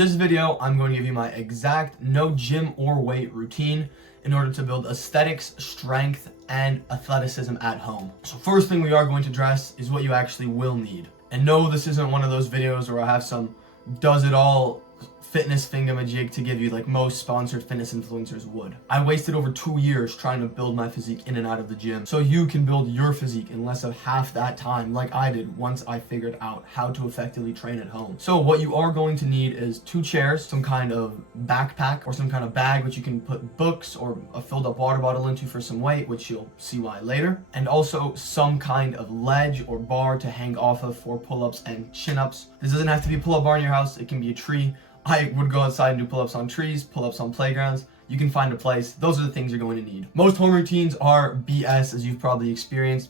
this video, I'm going to give you my exact no gym or weight routine in order to build aesthetics, strength, and athleticism at home. So first thing we are going to address is what you actually will need. And no, this isn't one of those videos where I have some does it all fitness thingamajig to give you like most sponsored fitness influencers would. I wasted over 2 years trying to build my physique in and out of the gym, so you can build your physique in less of half that time like I did once I figured out how to effectively train at home. So what you are going to need is 2 chairs, some kind of backpack or some kind of bag which you can put books or a filled up water bottle into for some weight, which you'll see why later, and also some kind of ledge or bar to hang off of for pull-ups and chin-ups. This doesn't have to be a pull-up bar in your house, it can be a tree. I would go outside and do pull-ups on trees, pull-ups on playgrounds. You can find a place. Those are the things you're going to need. Most home routines are BS, as you've probably experienced.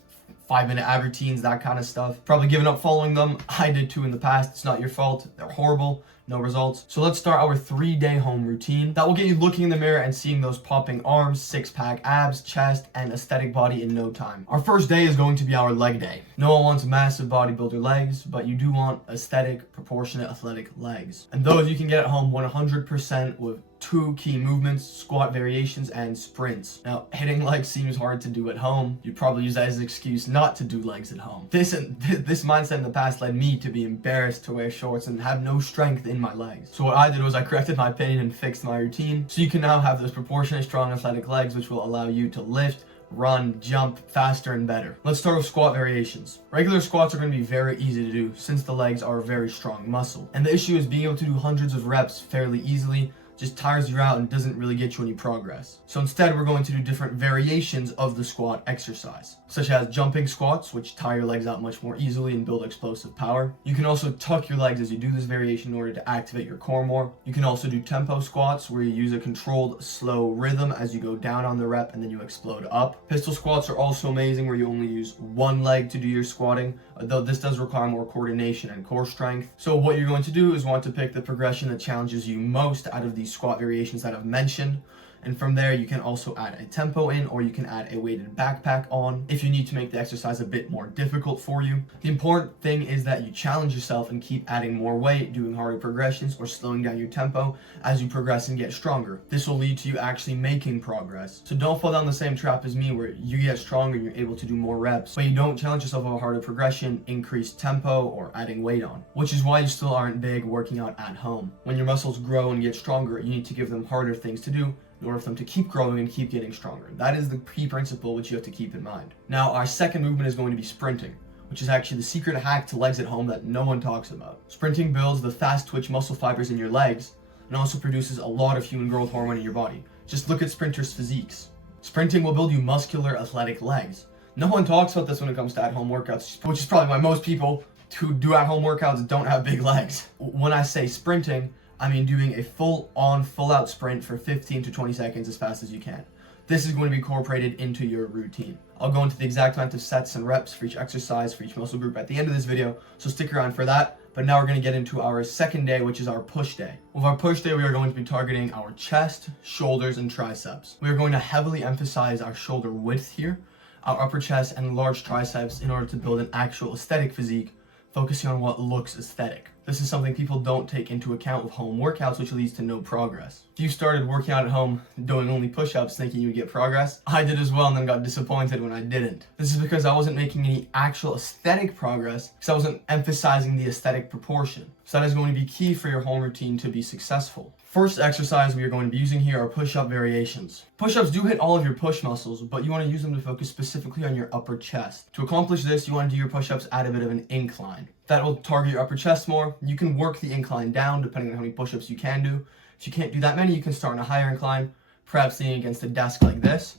5-minute ab routines, that kind of stuff. Probably given up following them. I did too in the past. It's not your fault. They're horrible. No results. So let's start our 3-day home routine. That will get you looking in the mirror and seeing those popping arms, 6-pack abs, chest, and aesthetic body in no time. Our first day is going to be our leg day. No one wants massive bodybuilder legs, but you do want aesthetic, proportionate, athletic legs. And those you can get at home 100% with 2 key movements: squat variations and sprints. Now, hitting legs seems hard to do at home. You'd probably use that as an excuse not to do legs at home. This mindset in the past led me to be embarrassed to wear shorts and have no strength in my legs. So what I did was I corrected my opinion and fixed my routine. So you can now have those proportionate, strong, athletic legs, which will allow you to lift, run, jump faster and better. Let's start with squat variations. Regular squats are going to be very easy to do since the legs are a very strong muscle. And the issue is being able to do hundreds of reps fairly easily just tires you out and doesn't really get you any progress. So instead, we're going to do different variations of the squat exercise, such as jumping squats, which tire your legs out much more easily and build explosive power. You can also tuck your legs as you do this variation in order to activate your core more. You can also do tempo squats, where you use a controlled, slow rhythm as you go down on the rep and then you explode up. Pistol squats are also amazing, where you only use one leg to do your squatting, though this does require more coordination and core strength. So what you're going to do is want to pick the progression that challenges you most out of these squat variations that I've mentioned, and from there you can also add a tempo in, or you can add a weighted backpack on if you need to make the exercise a bit more difficult for you. The important thing is that you challenge yourself and keep adding more weight, doing harder progressions, or slowing down your tempo as you progress and get stronger. This will lead to you actually making progress. So don't fall down the same trap as me, where you get stronger and you're able to do more reps, but you don't challenge yourself with a harder progression, increase tempo, or adding weight on, which is why you still aren't big working out at home. When your muscles grow and get stronger, you need to give them harder things to do in order for them to keep growing and keep getting stronger. That is the key principle which you have to keep in mind. Now, our second movement is going to be sprinting, which is actually the secret hack to legs at home that no one talks about. Sprinting builds the fast twitch muscle fibers in your legs and also produces a lot of human growth hormone in your body. Just look at sprinters' physiques. Sprinting will build you muscular, athletic legs. No one talks about this when it comes to at-home workouts, which is probably why most people who do at-home workouts don't have big legs. When I say sprinting, I mean doing a full-on, full-out sprint for 15 to 20 seconds as fast as you can. This is going to be incorporated into your routine. I'll go into the exact amount of sets and reps for each exercise, for each muscle group at the end of this video, so stick around for that. But now we're going to get into our second day, which is our push day. With our push day, we are going to be targeting our chest, shoulders, and triceps. We are going to heavily emphasize our shoulder width here, our upper chest, and large triceps in order to build an actual aesthetic physique, focusing on what looks aesthetic. This is something people don't take into account with home workouts, which leads to no progress. If you started working out at home doing only push-ups thinking you would get progress, I did as well and then got disappointed when I didn't. This is because I wasn't making any actual aesthetic progress because I wasn't emphasizing the aesthetic proportion. So that is going to be key for your home routine to be successful. First exercise we are going to be using here are push-up variations. Push-ups do hit all of your push muscles, but you want to use them to focus specifically on your upper chest. To accomplish this, you want to do your push-ups at a bit of an incline. That will target your upper chest more. You can work the incline down depending on how many push-ups you can do. If you can't do that many, you can start on a higher incline, perhaps leaning against a desk like this.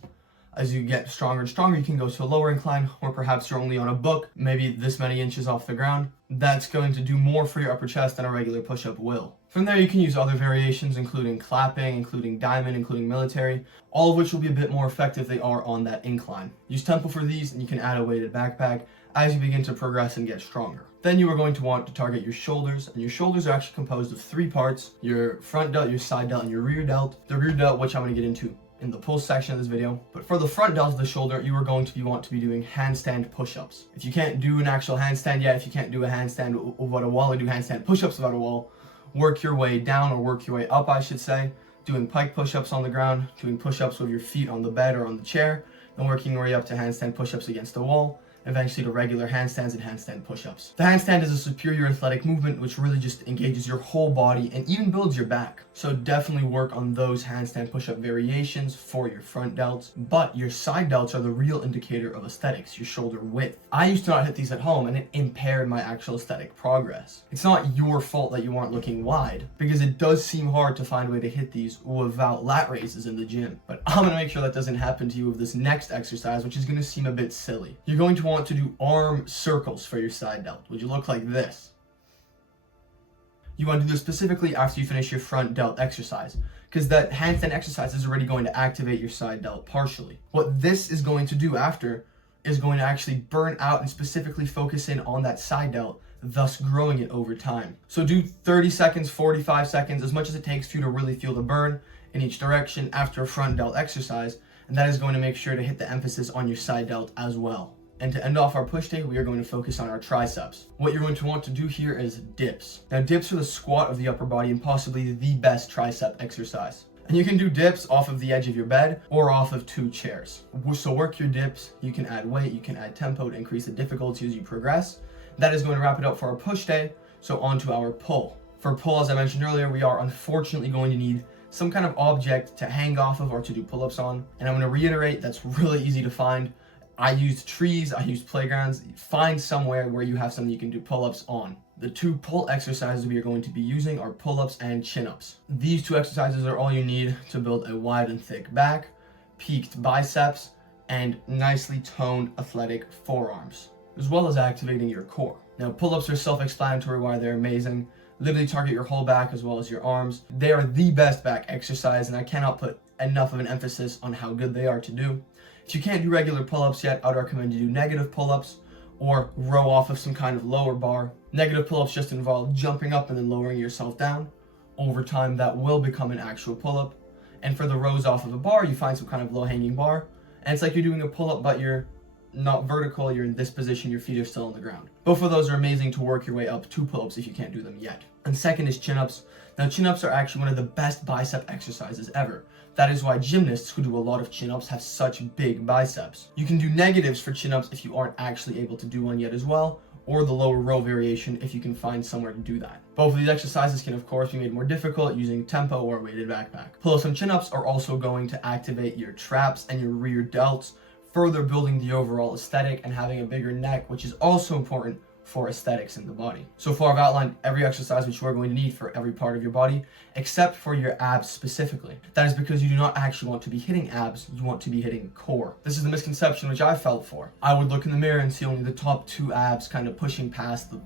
As you get stronger and stronger, you can go to a lower incline, or perhaps you're only on a book, maybe this many inches off the ground. That's going to do more for your upper chest than a regular push-up will. From there, you can use other variations, including clapping, including diamond, including military, all of which will be a bit more effective if they are on that incline. Use tempo for these, and you can add a weighted backpack as you begin to progress and get stronger. Then you are going to want to target your shoulders, and your shoulders are actually composed of 3 parts: your front delt, your side delt, and your rear delt. The rear delt, which I'm going to get into in the pull section of this video. But for the front delt of the shoulder, you are going to want to be doing handstand push-ups. If you can't do an actual handstand yet, if you can't do a handstand without a wall or do handstand push-ups without a wall, work your way down, or work your way up, I should say, doing pike push-ups on the ground, doing push-ups with your feet on the bed or on the chair, and working your way up to handstand push-ups against the wall, eventually to regular handstands and handstand push-ups. The handstand is a superior athletic movement which really just engages your whole body and even builds your back. So definitely work on those handstand push-up variations for your front delts, but your side delts are the real indicator of aesthetics, your shoulder width. I used to not hit these at home and it impaired my actual aesthetic progress. It's not your fault that you aren't looking wide, because it does seem hard to find a way to hit these without lat raises in the gym. But I'm gonna make sure that doesn't happen to you with this next exercise, which is gonna seem a bit silly. You're going to want to do arm circles for your side delt, which look like this. You want to do this specifically after you finish your front delt exercise, because that handstand exercise is already going to activate your side delt partially. What this is going to do after is going to actually burn out and specifically focus in on that side delt, thus growing it over time. So do 30 seconds, 45 seconds, as much as it takes for you to really feel the burn in each direction after a front delt exercise, and that is going to make sure to hit the emphasis on your side delt as well. And to end off our push day, we are going to focus on our triceps. What you're going to want to do here is dips. Now, dips are the squat of the upper body and possibly the best tricep exercise. And you can do dips off of the edge of your bed or off of 2 chairs. So work your dips. You can add weight, you can add tempo to increase the difficulty as you progress. That is going to wrap it up for our push day. So on to our pull. For pull, as I mentioned earlier, we are unfortunately going to need some kind of object to hang off of or to do pull-ups on. And I'm going to reiterate, that's really easy to find. I used trees, I used playgrounds. Find somewhere where you have something you can do pull-ups on. The 2 pull exercises we are going to be using are pull-ups and chin-ups. These 2 exercises are all you need to build a wide and thick back, peaked biceps, and nicely toned athletic forearms, as well as activating your core. Now, pull-ups are self-explanatory why they're amazing. Literally target your whole back as well as your arms. They are the best back exercise, and I cannot put enough of an emphasis on how good they are to do. If you can't do regular pull-ups yet, I'd recommend you do negative pull-ups or row off of some kind of lower bar. Negative pull-ups just involve jumping up and then lowering yourself down. Over time, that will become an actual pull-up. And for the rows off of a bar, you find some kind of low-hanging bar. And it's like you're doing a pull-up, but you're not vertical, you're in this position, your feet are still on the ground. Both of those are amazing to work your way up to pull-ups if you can't do them yet. And second is chin-ups. Now, chin-ups are actually one of the best bicep exercises ever. That is why gymnasts who do a lot of chin-ups have such big biceps. You can do negatives for chin-ups if you aren't actually able to do one yet as well, or the lower row variation if you can find somewhere to do that. Both of these exercises can of course be made more difficult using tempo or weighted backpack. Pull-ups and chin-ups are also going to activate your traps and your rear delts, further building the overall aesthetic and having a bigger neck, which is also important for aesthetics in the body. So far I've outlined every exercise which you are going to need for every part of your body, except for your abs specifically. That is because you do not actually want to be hitting abs, you want to be hitting core. This is the misconception which I felt for. I would look in the mirror and see only the top 2 abs kind of pushing past the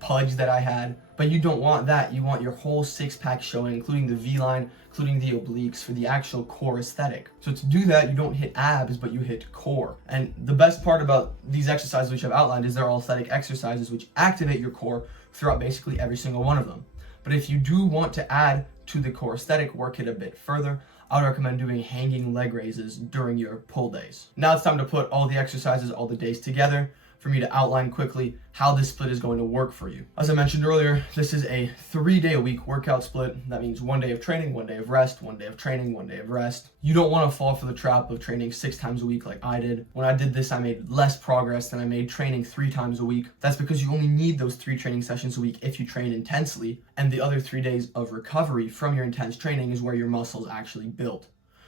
pudge that I had, but you don't want that. You want your whole 6-pack showing, including the V-line, including the obliques for the actual core aesthetic. So to do that, you don't hit abs, but you hit core. And the best part about these exercises which I've outlined is they're all aesthetic exercises which activate your core throughout basically every single one of them. But if you do want to add to the core aesthetic, work it a bit further, I would recommend doing hanging leg raises during your pull days. Now it's time to put all the exercises, all the days together, for me to outline quickly how this split is going to work for you. As I mentioned earlier, this is a 3-day-a-week workout split. That means 1 day of training, 1 day of rest, 1 day of training, 1 day of rest. You don't want to fall for the trap of training 6 times a week like I did. When I did this, I made less progress than I made training 3 times a week. That's because you only need those 3 training sessions a week if you train intensely, and the other 3 days of recovery from your intense training is where your muscles actually build.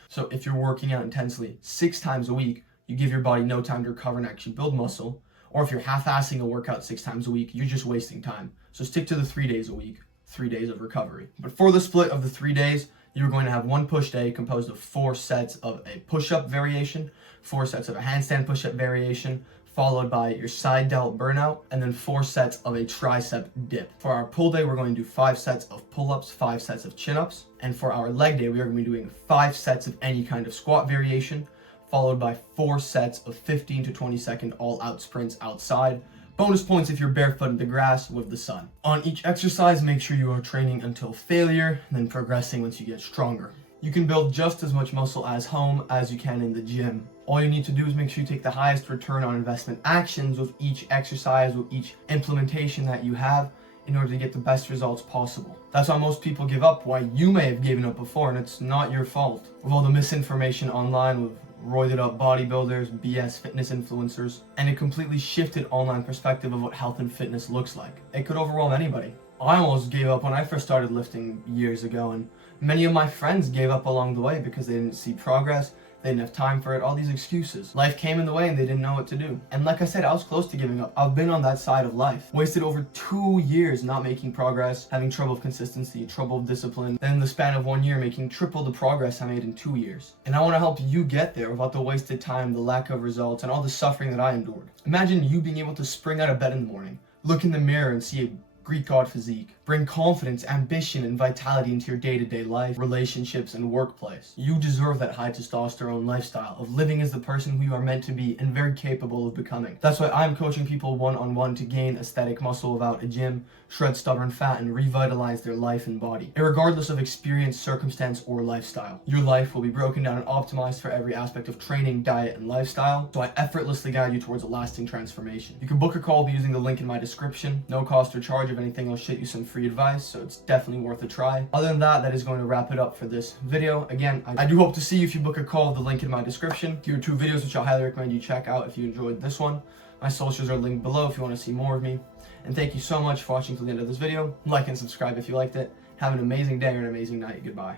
So if you're working out intensely 6 times a week, you give your body no time to recover and actually build muscle. Or if you're half-assing a workout 6 times a week, you're just wasting time. So stick to the 3 days a week, 3 days of recovery. But for the split of the 3 days, you're going to have 1 push day composed of 4 sets of a push-up variation, 4 sets of a handstand push-up variation, followed by your side delt burnout, and then 4 sets of a tricep dip. For our pull day, we're going to do 5 sets of pull-ups, 5 sets of chin-ups. And for our leg day, we are going to be doing 5 sets of any kind of squat variation, followed by 4 sets of 15 to 20 second all-out sprints outside. Bonus points if you're barefoot in the grass with the sun. On each exercise, make sure you are training until failure, then progressing once you get stronger. You can build just as much muscle as home as you can in the gym. All you need to do is make sure you take the highest return on investment actions with each exercise, with each implementation that you have, in order to get the best results possible. That's why most people give up, why you may have given up before, and it's not your fault. With all the misinformation online, with roided up bodybuilders, BS fitness influencers, and a completely shifted online perspective of what health and fitness looks like. It could overwhelm anybody. I almost gave up when I first started lifting years ago, and many of my friends gave up along the way because they didn't see progress, they didn't have time for it, all these excuses. Life came in the way and they didn't know what to do. And like I said, I was close to giving up. I've been on that side of life. Wasted over 2 years not making progress, having trouble with consistency, trouble with discipline. Then in the span of 1 year, making triple the progress I made in 2 years. And I want to help you get there without the wasted time, the lack of results, and all the suffering that I endured. Imagine you being able to spring out of bed in the morning, look in the mirror and see a Greek god physique. Bring confidence, ambition, and vitality into your day-to-day life, relationships, and workplace. You deserve that high testosterone lifestyle of living as the person who you are meant to be and very capable of becoming. That's why I'm coaching people one-on-one to gain aesthetic muscle without a gym, shred stubborn fat, and revitalize their life and body. Regardless of experience, circumstance, or lifestyle. Your life will be broken down and optimized for every aspect of training, diet, and lifestyle, so I effortlessly guide you towards a lasting transformation. You can book a call using the link in my description. No cost or charge. If anything, I'll shoot you some free advice, so it's definitely worth a try. Other than that, that is going to wrap it up for this video. Again, I do hope to see you if you book a call, the link in my description. Here are 2 videos which I highly recommend you check out if you enjoyed this one. My socials are linked below if you want to see more of me. And thank you so much for watching till the end of this video. Like and subscribe if you liked it. Have an amazing day or an amazing night. Goodbye.